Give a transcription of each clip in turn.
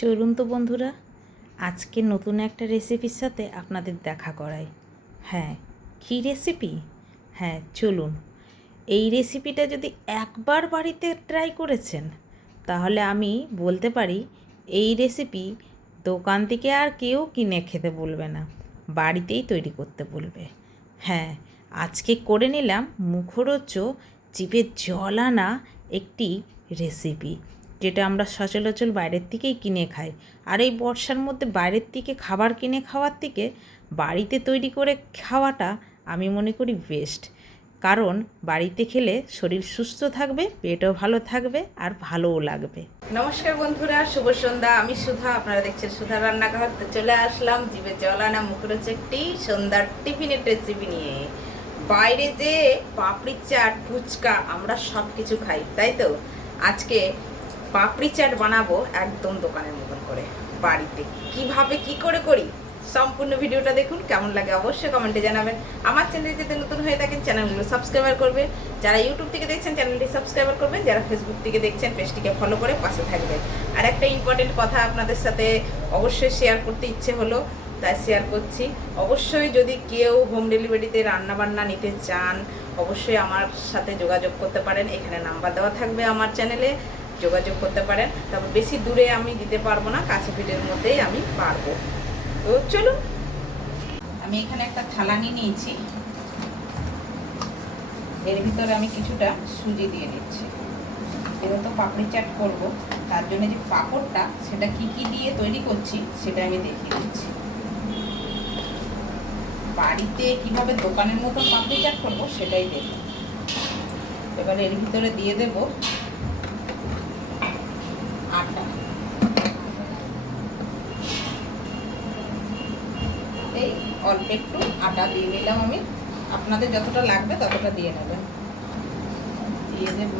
চলুন তো বন্ধুরা, আজকে নতুন একটা রেসিপির সাথে আপনাদের দেখা করাই। হ্যাঁ, কী রেসিপি? হ্যাঁ, চলুন। এই রেসিপিটা যদি একবার বাড়িতে ট্রাই করেছেন, তাহলে আমি বলতে পারি এই রেসিপি দোকান থেকে আর কেউ কিনে খেতে বলবে না, বাড়িতেই তৈরি করতে বলবে। হ্যাঁ, আজকে করে নিলাম মুখরোচক, জিভে জল আনা একটি রেসিপি, যেটা আমরা সচরাচর বাইরের থেকেই কিনে খাই। আর এই বর্ষার মধ্যে বাইরের থেকে খাবার কিনে খাওয়ার থেকে বাড়িতে তৈরি করে খাওয়াটা আমি মনে করি বেস্ট। কারণ বাড়িতে খেলে শরীর সুস্থ থাকবে, পেটও ভালো থাকবে আর ভালোও লাগবে। নমস্কার বন্ধুরা, শুভ সন্ধ্যা। আমি সুধা, আপনারা দেখছেন সুধা রান্নাঘর। তো চলে আসলাম জিভে জল আনা মুখরোচক একটি সন্ধ্যার টিফিনের রেসিপি নিয়ে। বাইরে যে পাপড়ি চাট, ফুচকা আমরা সব কিছু খাই, তাই তো আজকে পাপড়ি চাট বানাবো একদম দোকানের মতন করে বাড়িতে। কিভাবে কি করে করি সম্পূর্ণ ভিডিওটা দেখুন। কেমন লাগে অবশ্যই কমেন্টে জানাবেন। আমার চ্যানেলে যদি নতুন হয়ে থাকেন চ্যানেলগুলো সাবস্ক্রাইব করবেন। যারা ইউটিউব থেকে দেখছেন চ্যানেলটি সাবস্ক্রাইব করবেন। যারা ফেসবুক থেকে দেখছেন পেজটিকে ফলো করে পাশে থাকবেন। আর একটা ইম্পর্টেন্ট কথা আপনাদের সাথে অবশ্যই শেয়ার করতে ইচ্ছে হলো, তাই শেয়ার করছি। অবশ্যই যদি কেউ হোম ডেলিভারিতে রান্নাবান্না নিতে চান, অবশ্যই আমার সাথে যোগাযোগ করতে পারেন। এখানে নাম্বার দেওয়া থাকবে, আমার চ্যানেলে যোগাযোগ করতে পারেন। তবে বেশি দূরে আমি দিতে পারবো না, কাছে পিঠের মধ্যেই আমি পারবো। তো চলুন, আমি এখানে একটা থালা নিয়ে নিয়েছি। এর ভিতরে আমি কিছুটা সুজি দিয়ে দিচ্ছি। যেহেতু পাপড়ি চাট করবো, তার জন্য যে পাঁপড়টা সেটা কি কি দিয়ে তৈরি করছি সেটা আমি দেখিয়ে দিচ্ছি। বাড়িতে কিভাবে দোকানের মতো পাপড়ি চাট করবো সেটাই দেখুন। এবার এর ভিতরে দিয়ে দেব আটা। এই অল্প একটু আটা দিয়ে নিলাম আমি, আপনাদের যতটা লাগবে ততটা দিয়ে নেবেন। দিয়ে দেব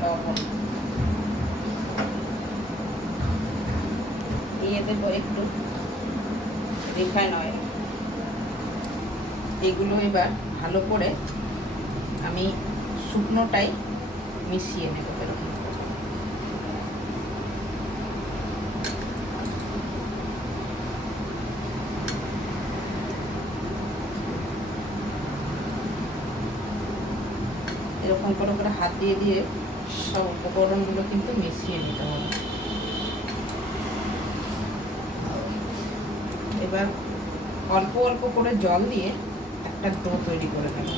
লবণ, দিয়ে দেবো একটু রিফাইন অয়েল। এগুলো এবার ভালো করে আমি শুকনোটাই মিশিয়ে নেব। এরকম এরকম করে করে হাত দিয়ে দিয়ে সব উপকরণগুলো কিন্তু মিশিয়ে নিতে হবে। এবার অল্প অল্প করে জল দিয়ে একটা ডো তৈরি করে নেব।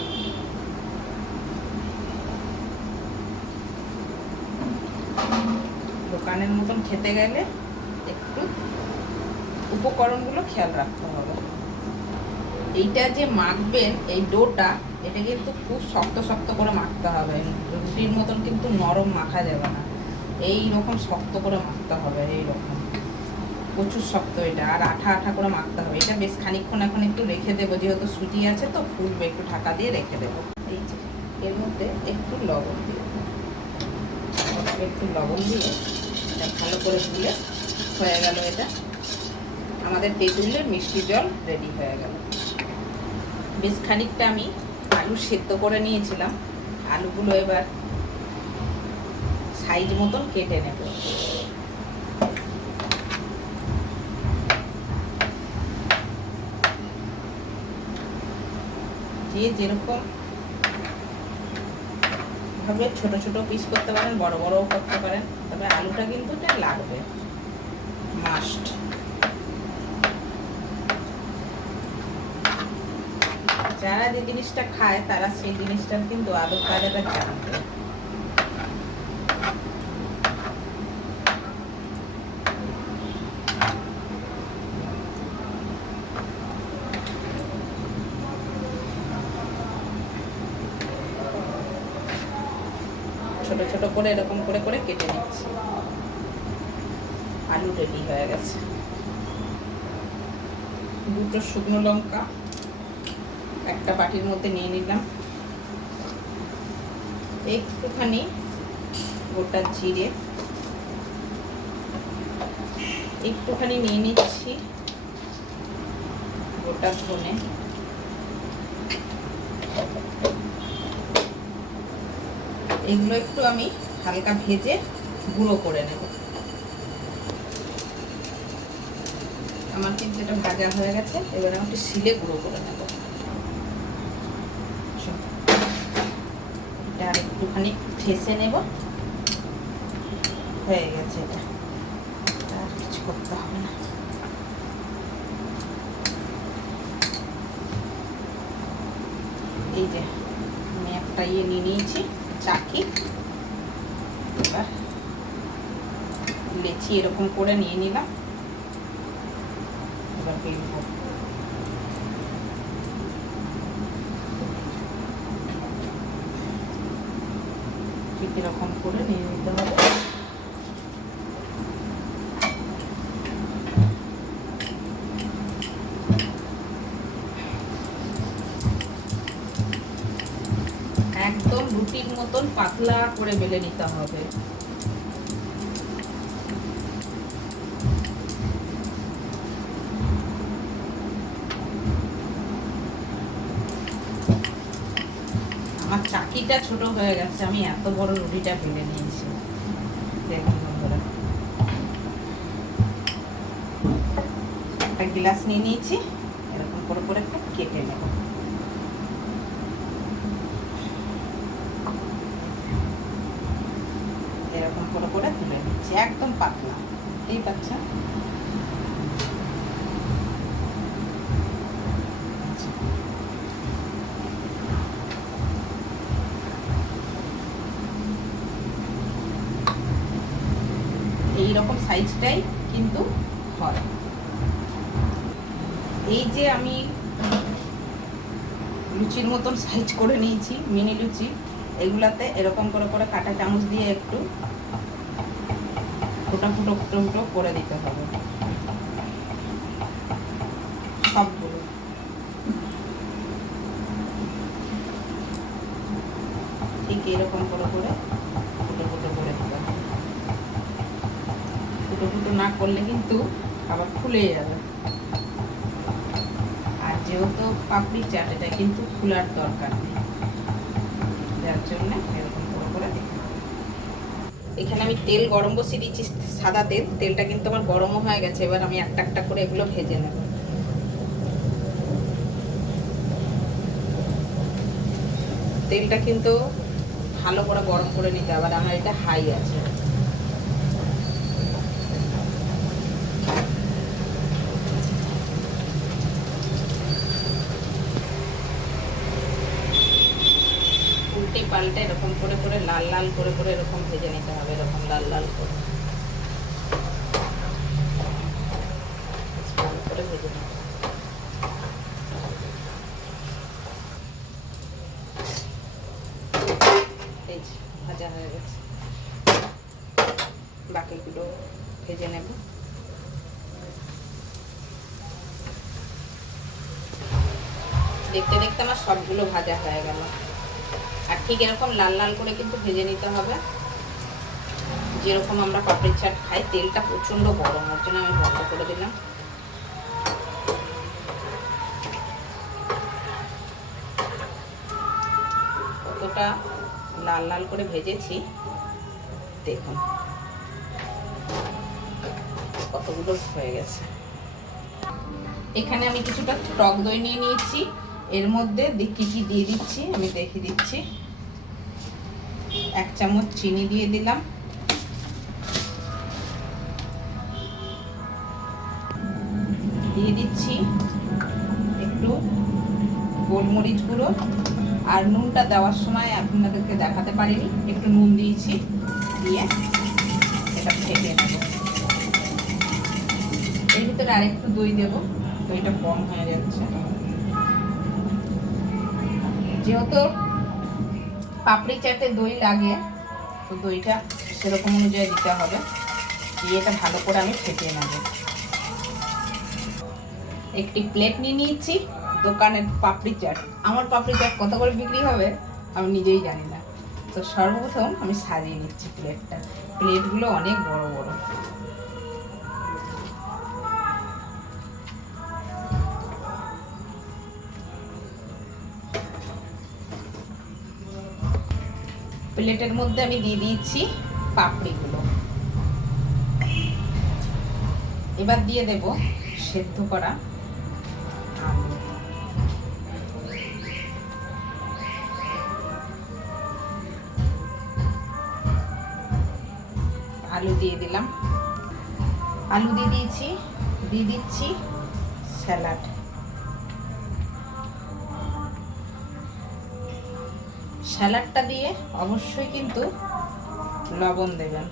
দোকানের মতন খেতে গেলে একটু উপকরণগুলো খেয়াল রাখতে হবে। এইটা যে মাখবেন এই ডোটা, এটা কিন্তু খুব শক্ত শক্ত করে মাখতে হবে। রুটির মতন কিন্তু নরম মাখা যাবে না, এই রকম শক্ত করে মাখতে হবে। এই রকম প্রচুর শক্ত এটা, আর আঠা আঠা করে মাখতে হবে। এটা বেশ খানিকক্ষণ এখন একটু রেখে দেবো, যেহেতু সুজি আছে তো ফুলবে, একটু ঢাকা দিয়ে রেখে দেবো। এই যে এর মধ্যে একটু লবণ দিয়ে এটা ভালো করে ধুলে হয়ে গেল। এটা আমাদের তেঁতুলের মিষ্টি জল রেডি হয়ে গেল। বেশ খানিকটা আমি আলু সেদ্ধ করে নিয়েছিলাম। আলুগুলো এবার সাইজ মতন কেটে নেব। যে যেরকম ভাবে ছোট ছোট পিস করতে পারেন, বড় বড়ও করতে পারেন, তবে আলুটা কিন্তু লাগবে, মাস্ট। যারা যে জিনিসটা খায় তারা সেই জিনিসটার কিন্তু আদব কায়দাটা জানবে। ছোট ছোট করে এরকম করে করে কেটে নিচ্ছি। আলু রেডি হয়ে গেছে। দুটো শুকনো লঙ্কা একটা বাটির মধ্যে নিয়ে নিলাম। একটুখানি গোটা জিরে, একটুখানি নিয়ে নিচ্ছি গোটা ধনে, এগুলো একটু আমি হালকা ভেজে গুঁড়ো করে নেব। আমার কিন্তু এটা ভাজা হয়ে গেছে, এবার আমি একটু শিলে গুঁড়ো করে নেব। এটা আর একটুখানি ঠেসে নেব, হয়ে গেছে। এটা আর কিছু করতে হবে না। এই যে আমি একটা নিয়ে নিয়েছি চাকি, এবার লেচি এরকম করে নিয়ে নিলাম। এবার বেলবো। ঠিক এরকম করে নিয়ে নিতে হবে। একদম রুটির মতন পাতলা করে বেলে নিতে হবে। আমার চাকিটা ছোট হয়ে গেছে, আমি এত বড় রুটিটা বেলে নিয়েছি। দেখুন বন্ধুরা, একটা গ্লাস নিয়ে নিয়েছি, এরকম করে করে একটু কেটে নেব। এরকম করে করে তুলে নিচ্ছি, একদম পাতলা, এই পাচ্ছেন। এইরকম সাইজটাই কিন্তু হয়। এই যে আমি লুচির মতন সাইজ করে নিয়েছি, মিনি লুচি, এগুলাতে এরকম করে করে কাঁটা চামচ দিয়ে একটু ফুটো ফুটো ফুটো ফুটো করে দিতে হবে সবগুলো। ঠিক এরকম করে করে ফুটো ফুটো করে দিতে হবে। ফুটো ফুটো না করলে কিন্তু আবার খুলে যাবে। আর যেহেতু পাপড়ি চাট, এটা কিন্তু খোলার দরকার নেই, যার জন্য এরকম করে করে দিতে হবে। এখানে আমি তেল গরম বসিয়ে দিচ্ছি, সাদা তেল। তেলটা কিন্তু আমার গরমও হয়ে গেছে। এবার আমি একটা একটা করে এগুলো ভেজে নেব। তেলটা কিন্তু ভালো করে গরম করে নিতে হবে, আর আমার এটা হাই আছে। উল্টে পাল্টে এরকম করে করে লাল লাল করে করে এরকম ভেজে নিতে হবে, এরকম লাল লাল করে ভেজে নিতে হবে। এই যে ভাজা হয়ে গেছে, বাকিগুলো ভেজে নেব। দেখতে দেখতে আমার সবগুলো ভাজা হয়ে গেল। আর ঠিক এরকম লাল লাল করে কিন্তু ভেজে নিতে হবে, যেরকম আমরা পাপড়ি চাট খাই। তেলটা প্রচন্ড গরম, ওর জন্য আমি বন্ধ করে দিলাম। কতটা লাল লাল করে ভেজেছি দেখুন, কতগুলো হয়ে গেছে। এখানে আমি কিছুটা টক দই নিয়ে নিয়েছি, এর মধ্যে কি কি দিয়ে দিচ্ছি আমি দেখিয়ে দিচ্ছি। 1 চামচ চিনি দিয়ে দিলাম, দিয়ে দিচ্ছি একটু গোলমরিচ গুঁড়ো। আর নুনটা দেওয়ার সময় আপনাদেরকে দেখাতে পারিনি, একটু নুন দিয়েছি, দিয়ে এটা ফেটে নেব। এর ভিতরে আরেকটু দই দেবো, দইটা কম হয়ে যাচ্ছে। যেহেতু পাপড়ি চাটে দই লাগে, তো দইটা সেরকম অনুযায়ী দিতে হবে। দিয়ে এটা ভালো করে আমি ফেটিয়ে নেব। একটি প্লেট নিয়ে নিয়েছি, দোকানের পাপড়ি চাট। আমার পাপড়ি চাট কত করে বিক্রি হবে আমি নিজেই জানি না। তো সর্বপ্রথম আমি সাজিয়ে নিচ্ছি প্লেটটা। প্লেটগুলো অনেক বড় বড়। প্লেটের মধ্যে আমি দিয়ে দিয়েছি পাপড়িগুলো। এবার দিয়ে দেব সেদ্ধ করা আলু। আলু দিয়ে দিলাম, আলু দিয়ে দিয়েছি, দিয়ে দিচ্ছি স্যালাড। স্যালাডটা দিয়ে অবশ্যই কিন্তু লবণ দেবেন,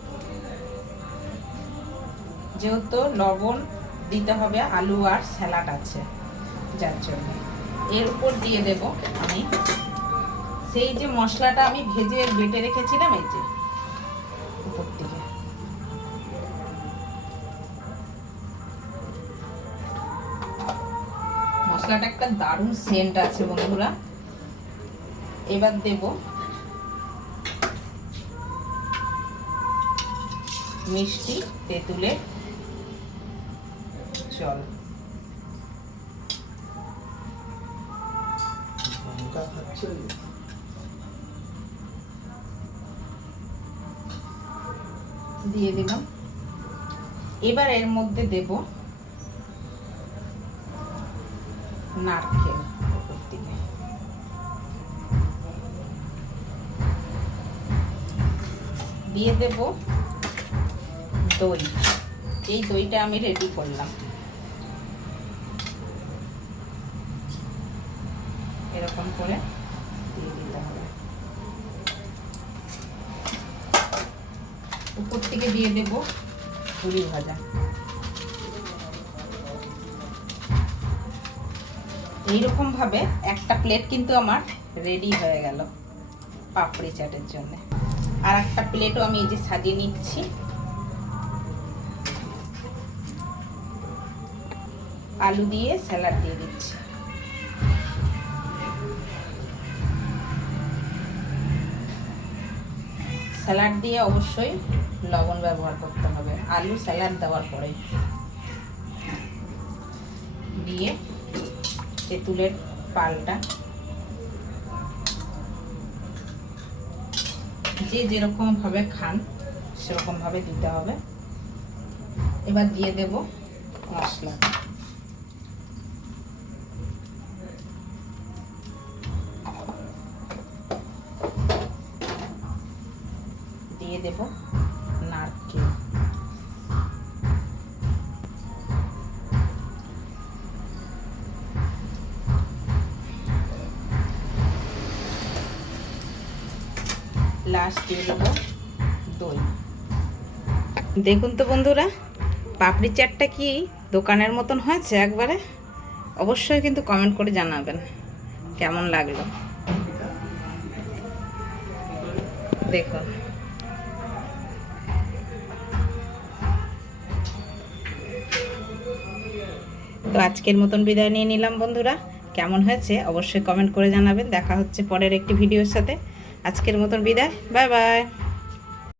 যেহেতু লবণ দিতে হবে, আলু আর স্যালাড আছে যার জন্য। এর উপর দিয়ে দেব আমি সেই যে মশলাটা আমি ভেজে বেটে রেখেছিলাম, এই যে উপর থেকে। মশলাটা একটা দারুণ সেন্ট আছে বন্ধুরা। এবার দেব মিষ্টি তেঁতুলের জল। দিয়ে দিলাম। এবার এর মধ্যে দেব নারকেল উপর থেকে। দিয়ে দেব দই। এই দইটা আমি রেডি করলাম। এরকম করে দিয়ে দিতে হবে। উপর থেকে দিয়ে দেব পুরি ভাজা। এইরকম ভাবে একটা প্লেট কিন্তু আমার রেডি হয়ে গেল পাপড়ি চাটের জন্য। আর একটা প্লেটও আমি এই যে সাজিয়ে নিচ্ছি। আলু দিয়ে স্যালাড দিয়ে দিচ্ছি। স্যালাড দিয়ে অবশ্যই লবণ ব্যবহার করতে হবে আলু স্যালাড দেওয়ার পরে। দিয়ে তেঁতুলের পালটা যে যেরকম ভাবে খান সেরকম ভাবে দিতে হবে। এবার দিয়ে দেব মশলা। দিয়ে দেব নারকেল। লাস্ট দিয়ে দেবো দই। দেখুন তো বন্ধুরা, পাপড়ি চাটটা কি দোকানের মতন হয়েছে একবারে? অবশ্যই কিন্তু কমেন্ট করে জানাবেন কেমন লাগলো। দেখুন, তো আজকের মতন বিদায় নিয়ে নিলাম বন্ধুরা। কেমন হয়েছে অবশ্যই কমেন্ট করে জানাবেন। দেখা হচ্ছে পরের একটি ভিডিওর সাথে। আজকের মতন বিদায়, বাই বাই।